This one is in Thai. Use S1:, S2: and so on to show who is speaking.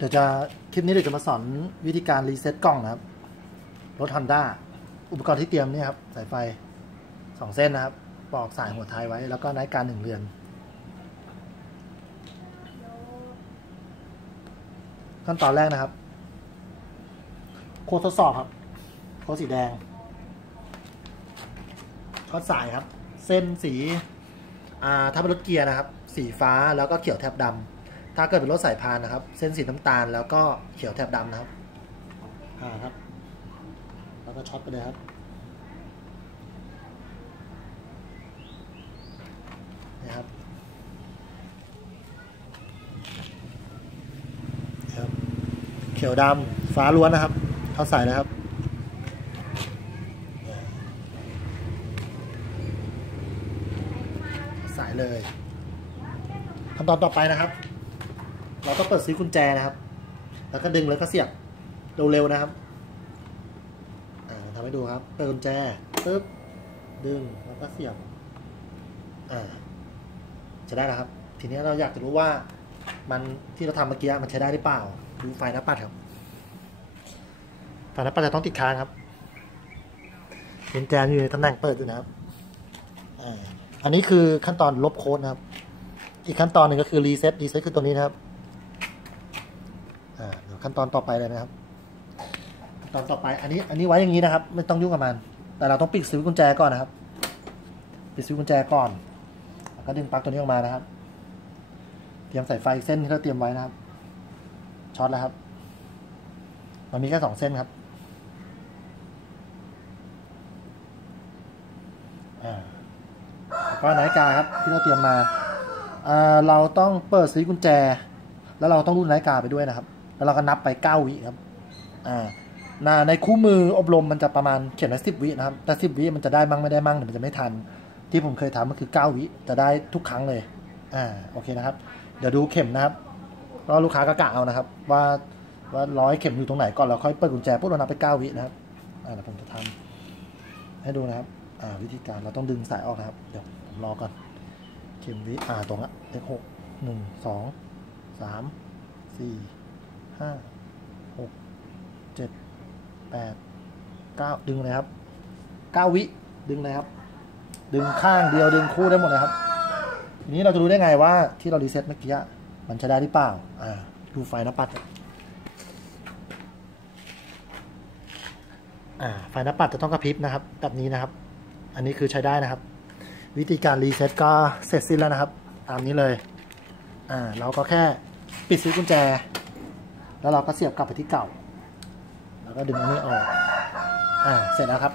S1: เดี๋ยวจะคลิปนี้เดี๋ยวจะมาสอนวิธีการรีเซ็ตกล้องนะครับ รถ Honda อุปกรณ์ที่เตรียมเนี่ยครับ สายไฟสองเส้นนะครับ ปอกสายหัวท้ายไว้ แล้วก็นท์การหนึ่งเรือน ขั้นตอนแรกนะครับ โค้ดทดสอบครับ โค้ดสีแดงทดสายครับ เส้นสี อ่า ถ้าเป็นรถเกียร์นะครับ สีฟ้าแล้วก็เขียวแถบดำ ถ้าเกิดเป็นรถสายพานนะครับ เส้นสีน้ำตาลแล้วก็เขียวแถบดำนะครับอ่าครับ แล้วก็ช็อตไปเลยครับนี่ครับครับ เขียวดำฟ้าล้วนนะครับ เข้าใส่เลยครับสายเลยขั้นตอนต่อไปนะครับ เราต้องเปิดซื้อกุญแจนะครับ แล้วก็ดึงแล้วก็เสียบเร็วๆนะครับอ่าทำให้ดูครับ เปิดกุญแจปึ๊บ ดึง แล้วก็เสียบ อ่า จะได้แล้วครับ ทีนี้เราอยากจะรู้ว่ามันที่เราทำเมื่อกี้มันใช้ได้หรือเปล่า ดูไฟหน้าปัดครับ ไฟหน้าปัดจะต้องติดค้างครับกุญแจอยู่ในตำแหน่งเปิดอยู่นะครับ อ่า อันนี้คือขั้นตอนลบโค้ดนะครับ อีกขั้นตอนหนึ่งก็คือรีเซ็ตรีเซ็ตคือตัวนี้นะครับ ขั้นตอนต่อไปเลยนะครับขั้นตอนต่อไปอันนี้อันนี้ไว้อย่างนี้นะครับ ไม่ต้องยุ่งกับมัน แต่เราต้องปิดสวิตช์กุญแจก่อนนะครับ ปิดสวิตช์กุญแจก่อนแล้วก็ดึงปลั๊กตัวนี้ออกมานะครับ เตรียมสายไฟเส้นที่เราเตรียมไว้นะครับช็อตแล้วครับ มันมีแค่สองเส้นครับอ่าก็นาฬิกาครับที่เราเตรียมมา เราต้องเปิดสวิตช์กุญแจ แล้วเราต้องรุ่นนาฬิกาไปด้วยนะครับ แล้วเราก็นับไปเก้าวิครับอ่าในคู่มืออบรมมันจะประมาณเขียนไว้สิบวินะครับ แต่สิบวิมันจะได้มั่งไม่ได้มั่งเดี๋ยวมันจะไม่ทัน ที่ผมเคยทำก็คือเก้าวิจะได้ทุกครั้งเลยอ่าโอเคนะครับ เดี๋ยวดูเข็มนะครับก็ลูกค้าก็กะเอานะครับ ว่าว่าร้อยเข็มอยู่ตรงไหนก่อนเราค่อยเปิดกุญแจปุ๊บเรานับไปเก้าวินะครับอ่าเดี๋ยวผมจะทำให้ดูนะครับอ่าวิธีการเราต้องดึงสายออกนะครับ เดี๋ยวผมรอก่อน เข็มวิอ่าตรงละเลขหกหนึ่งสองสามสี่ ห้าหกเจ็ดแปดเก้าดึงเลยครับเก้าวิดึงเลยครับ ดึงข้างเดียวดึงคู่ได้หมดเลยครับทีนี้เราจะรู้ได้ไงว่าที่เรารีเซ็ตเมื่อกี้มันใช้ได้หรือเปล่าอ่าดูไฟน้าปัดอ่าไฟน้าปัดจะต้องกระพริบนะครับ แบบนี้นะครับ อันนี้คือใช้ได้นะครับ วิธีการรีเซ็ตก็เสร็จสิ้นแล้วนะครับ ตามนี้เลยอ่าเราก็แค่ปิดสวิตช์กุญแจ แล้วเราก็เสียบกลับไปที่เก่า แล้วก็ดึงอันนี้ออก อ่า เสร็จแล้วครับ